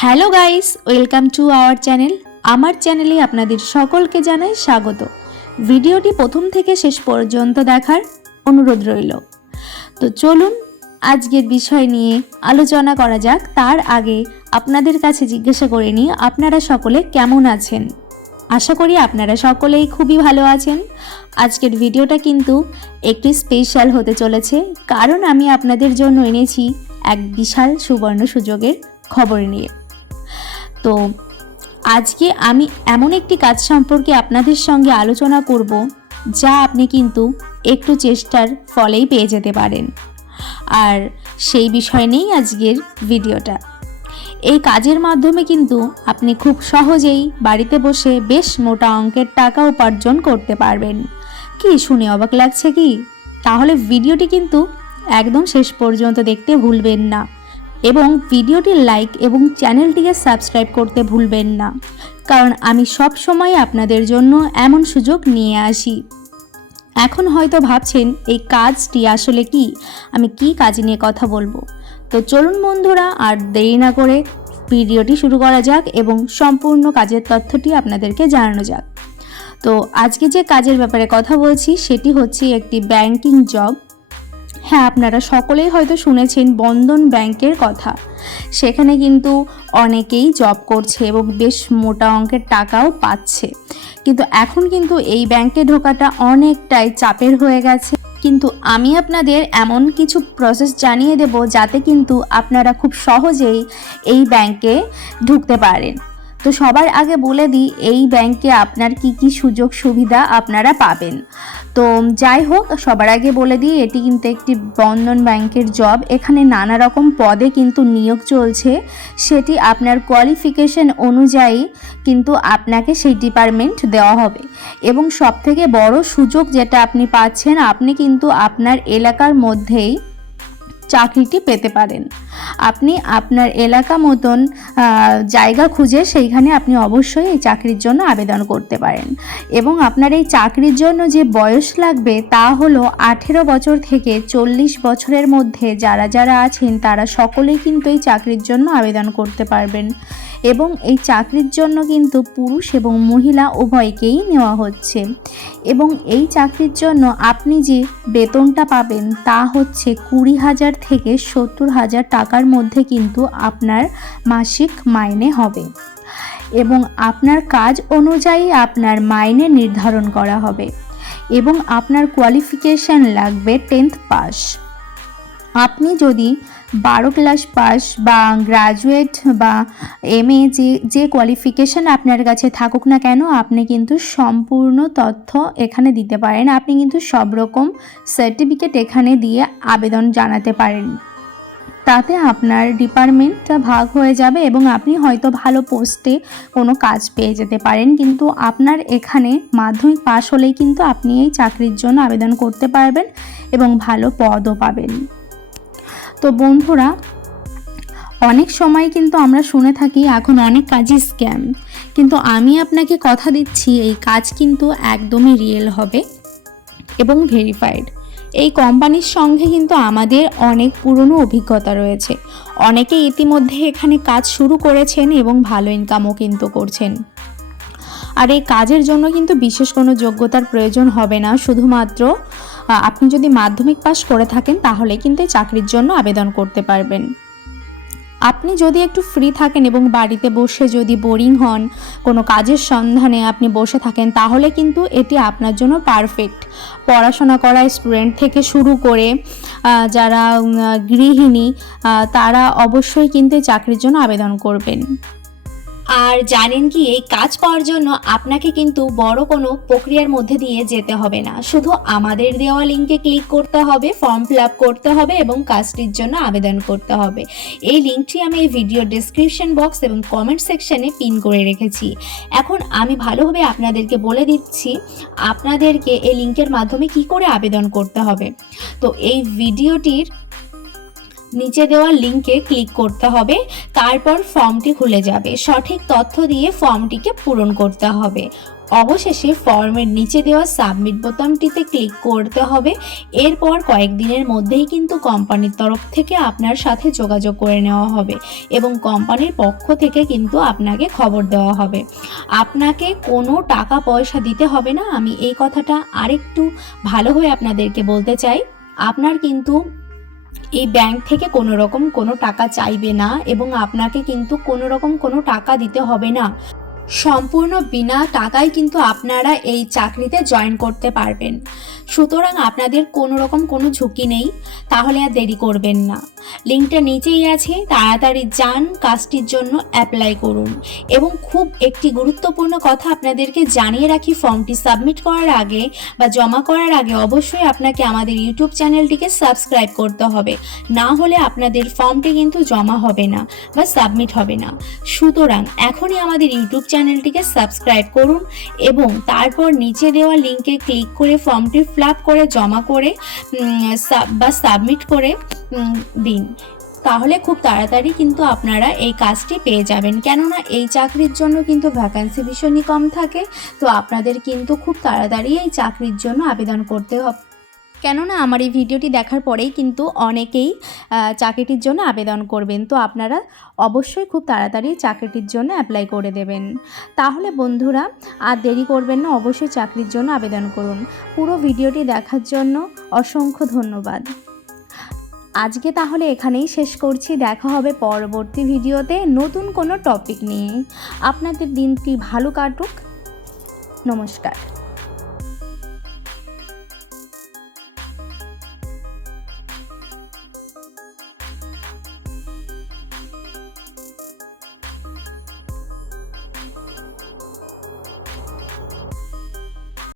Hello guys, welcome to our channel. আমার চ্যানেলে আপনাদের সকলকে জানাই স্বাগত। ভিডিওটি প্রথম থেকে শেষ পর্যন্ত দেখার অনুরোধ রইল। তো চলুন আজকের বিষয় নিয়ে আলোচনা করা যাক। তার আগে আপনাদের কাছে জিজ্ঞাসা করে নিই, আপনারা সকলে কেমন আছেন? আশা করি আপনারা সকলেই খুবই ভালো আছেন। আজকের ভিডিওটা কিন্তু একটু স্পেশাল হতে চলেছে, কারণ আমি আপনাদের জন্য এনেছি এক বিশাল সুবর্ণ সুযোগের খবর নিয়ে। তো আজকে আমি এমন একটি কাজ সম্পর্কে আপনাদের সঙ্গে আলোচনা করব, যা আপনি কিন্তু একটু চেষ্টার ফলেই পেয়ে যেতে পারেন। আর সেই বিষয় নিয়েই আজকের ভিডিওটা। এই কাজের মাধ্যমে কিন্তু আপনি খুব সহজেই বাড়িতে বসে বেশ মোটা অঙ্কের টাকা উপার্জন করতে পারবেন। কি শুনে অবাক লাগছে কি? তাহলে ভিডিওটি কিন্তু একদম শেষ পর্যন্ত দেখতে ভুলবেন না, এবং ভিডিওটি লাইক এবং চ্যানেলটিকে সাবস্ক্রাইব করতে ভুলবেন না, কারণ আমি সব সময় আপনাদের জন্য এমন সুযোগ নিয়ে আসি। এখন হয়তো ভাবছেন এই কাজটি আসলে কি, আমি কি কাজ নিয়ে কথা বলবো। তো চলুন বন্ধুরা, আর দেরি না করে ভিডিওটি শুরু করা যাক এবং সম্পূর্ণ কাজের তথ্যটি আপনাদেরকে জানানো যাক। তো আজকে যে কাজের ব্যাপারে কথা বলছি সেটি হচ্ছে একটি ব্যাংকিং জব। হ্যাঁ, আপনারা সকলেই হয়তো শুনেছেন বন্ধন ব্যাংকের কথা। সেখানে কিন্তু অনেকেই জব করছে এবং বেশ মোটা অঙ্কের টাকাও পাচ্ছে। কিন্তু এখন কিন্তু এই ব্যাংকে ঢোকাটা অনেকটাই চাপের হয়ে গেছে। কিন্তু আমি আপনাদের এমন কিছু প্রসেস জানিয়ে দেব, যাতে কিন্তু আপনারা খুব সহজেই এই ব্যাংকে ঢুকতে পারেন। তো সবার আগে বলে দিই, এই ব্যাংকে আপনার কি কি সুযোগ সুবিধা আপনারা পাবেন। তো যাই হোক, সবার আগে বলে দিই, এটি কিন্তু একটি বন্ধন ব্যাংকের জব। এখানে নানা রকম পদে কিন্তু নিয়োগ চলছে। সেটি আপনার কোয়ালিফিকেশন অনুযায়ী কিন্তু আপনাকে সেই ডিপার্টমেন্ট দেওয়া হবে। এবং সবথেকে বড় সুযোগ যেটা আপনি পাচ্ছেন, আপনি কিন্তু আপনার এলাকার মধ্যেই চাকরিটি পেতে পারেন। আপনি আপনার এলাকা মতন জায়গা খুঁজে সেইখানে আপনি অবশ্যই এই চাকরির জন্য আবেদন করতে পারেন। এবং আপনার এই চাকরির জন্য যে বয়স লাগবে তা হলো 18 বছর থেকে 40 বছরের মধ্যে যারা যারা আছেন তারা সকলেই কিন্তু এই চাকরির জন্য আবেদন করতে পারবেন। এবং এই চাকরির জন্য কিন্তু পুরুষ এবং মহিলা উভয়কেই নেওয়া হচ্ছে। এবং এই চাকরির জন্য আপনি যে বেতনটা পাবেন তা হচ্ছে 20,000 থেকে 70,000 টাকার মধ্যে কিন্তু আপনার মাসিক মাইনে হবে। এবং আপনার কাজ অনুযায়ী আপনার মাইনে নির্ধারণ করা হবে। এবং আপনার কোয়ালিফিকেশান লাগবে 10th পাস। আপনি যদি 12 ক্লাস পাস বা গ্রাজুয়েট বা MA যে কোয়ালিফিকেশান আপনার কাছে থাকুক না কেন, আপনি কিন্তু সম্পূর্ণ তথ্য এখানে দিতে পারেন। আপনি কিন্তু সব রকম সার্টিফিকেট এখানে দিয়ে আবেদন জানাতে পারেন। তাতে আপনার ডিপার্টমেন্টটা ভাগ হয়ে যাবে এবং আপনি হয়তো ভালো পোস্টে কোনো কাজ পেয়ে যেতে পারেন। কিন্তু আপনার এখানে মাধ্যমিক পাস হলেই কিন্তু আপনি এই চাকরির জন্য আবেদন করতে পারবেন এবং ভালো পদও পাবেন। তো বন্ধুরা, অনেক সময় কিন্তু আমরা শুনে থাকি এখন অনেক কাজই স্ক্যাম, কিন্তু আমি আপনাকে কথা দিচ্ছি এই কাজ কিন্তু একদমই রিয়েল হবে এবং ভেরিফাইড। এই কোম্পানির সঙ্গে কিন্তু আমাদের অনেক পুরনো অভিজ্ঞতা রয়েছে। অনেকে ইতিমধ্যে এখানে কাজ শুরু করেছেন এবং ভালো ইনকামও কিন্তু করছেন। আর এই কাজের জন্য কিন্তু বিশেষ কোনো যোগ্যতার প্রয়োজন হবে না। শুধুমাত্র আপনি যদি মাধ্যমিক পাস করে থাকেন তাহলে কিন্তু এই চাকরির জন্য আবেদন করতে পারবেন। আপনি যদি একটু ফ্রি থাকেন এবং বাড়িতে বসে যদি বোরিং হন, কোনো কাজের সন্ধানে আপনি বসে থাকেন, তাহলে কিন্তু এটি আপনার জন্য পারফেক্ট। পড়াশোনা করা স্টুডেন্ট থেকে শুরু করে যারা গৃহিণী, তারা অবশ্যই কিন্তু এই চাকরির জন্য আবেদন করবেন। আর জানেন কি, এই কাজ পাওয়ার জন্য আপনাকে কিন্তু বড় কোনো প্রক্রিয়ার মধ্যে দিয়ে যেতে হবে না। শুধু আমাদের দেওয়া লিঙ্কে ক্লিক করতে হবে, ফর্ম ফিল আপ করতে হবে এবং কাজটির জন্য আবেদন করতে হবে। এই লিঙ্কটি আমি এই ভিডিও ডেসক্রিপশন বক্স এবং কমেন্ট সেকশনে পিন করে রেখেছি। এখন আমি ভালোভাবে আপনাদেরকে বলে দিচ্ছি আপনাদেরকে এই লিঙ্কের মাধ্যমে কি করে আবেদন করতে হবে। তো এই ভিডিওটির নিচে দেওয়া লিঙ্কে ক্লিক করতে হবে, তারপর ফর্মটি খুলে যাবে। সঠিক তথ্য দিয়ে ফর্মটিকে পূরণ করতে হবে। অবশেষে ফর্মের নিচে দেওয়া সাবমিট বোতামটিতে ক্লিক করতে হবে। এরপর কয়েকদিনের মধ্যেই কিন্তু কোম্পানির তরফ থেকে আপনার সাথে যোগাযোগ করে নেওয়া হবে এবং কোম্পানির পক্ষ থেকে কিন্তু আপনাকে খবর দেওয়া হবে। আপনাকে কোনো টাকা পয়সা দিতে হবে না। আমি এই কথাটা আরেকটু ভালোভাবে আপনাদেরকে বলতে চাই, আপনার কিন্তু এই ব্যাংক থেকে কোনো রকম কোনো টাকা চাইবে না এবং আপনাকে কিন্তু কোনো রকম কোনো টাকা দিতে হবে না। সম্পূর্ণ বিনা টাকায় কিন্তু আপনারা এই চাকরিতে জয়েন করতে পারবেন। সুতরাং আপনাদের কোনো রকম কোনো ঝুঁকি নেই। তাহলে আর দেরি করবেন না, লিঙ্কটা নিচেই আছে, তাড়াতাড়ি যান, কাজটির জন্য অ্যাপ্লাই করুন। এবং খুব একটি গুরুত্বপূর্ণ কথা আপনাদেরকে জানিয়ে রাখি, ফর্মটি সাবমিট করার আগে বা জমা করার আগে অবশ্যই আপনাকে আমাদের ইউটিউব চ্যানেলটিকে সাবস্ক্রাইব করতে হবে, না হলে আপনাদের ফর্মটি কিন্তু জমা হবে না বা সাবমিট হবে না। সুতরাং এখনই আমাদের ইউটিউব চ্যানেলটিকে সাবস্ক্রাইব করুন এবং তারপর নিচে দেওয়া লিঙ্কে ক্লিক করে ফর্মটি ফিল আপ করে জমা করে বা সাবমিট করে দিন। তাহলে খুব তাড়াতাড়ি কিন্তু আপনারা এই কাজটি পেয়ে যাবেন। কেননা এই চাকরির জন্য কিন্তু ভ্যাকান্সি ভীষণই কম থাকে, তো আপনাদের কিন্তু খুব তাড়াতাড়ি এই চাকরির জন্য আবেদন করতে হবে। কেননা আমার এই ভিডিওটি দেখার পরেই কিন্তু অনেকেই চাকরিটির জন্য আবেদন করবেন, তো আপনারা অবশ্যই খুব তাড়াতাড়ি চাকরিটির জন্য অ্যাপ্লাই করে দেবেন। তাহলে বন্ধুরা আর দেরি করবেন না, অবশ্যই চাকরির জন্য আবেদন করুন। পুরো ভিডিওটি দেখার জন্য অসংখ্য ধন্যবাদ। আজকে তাহলে এখানেই শেষ করছি, দেখা হবে পরবর্তী ভিডিওতে নতুন কোনো টপিক নিয়ে। আপনাদের দিনটি ভালো কাটুক। নমস্কার।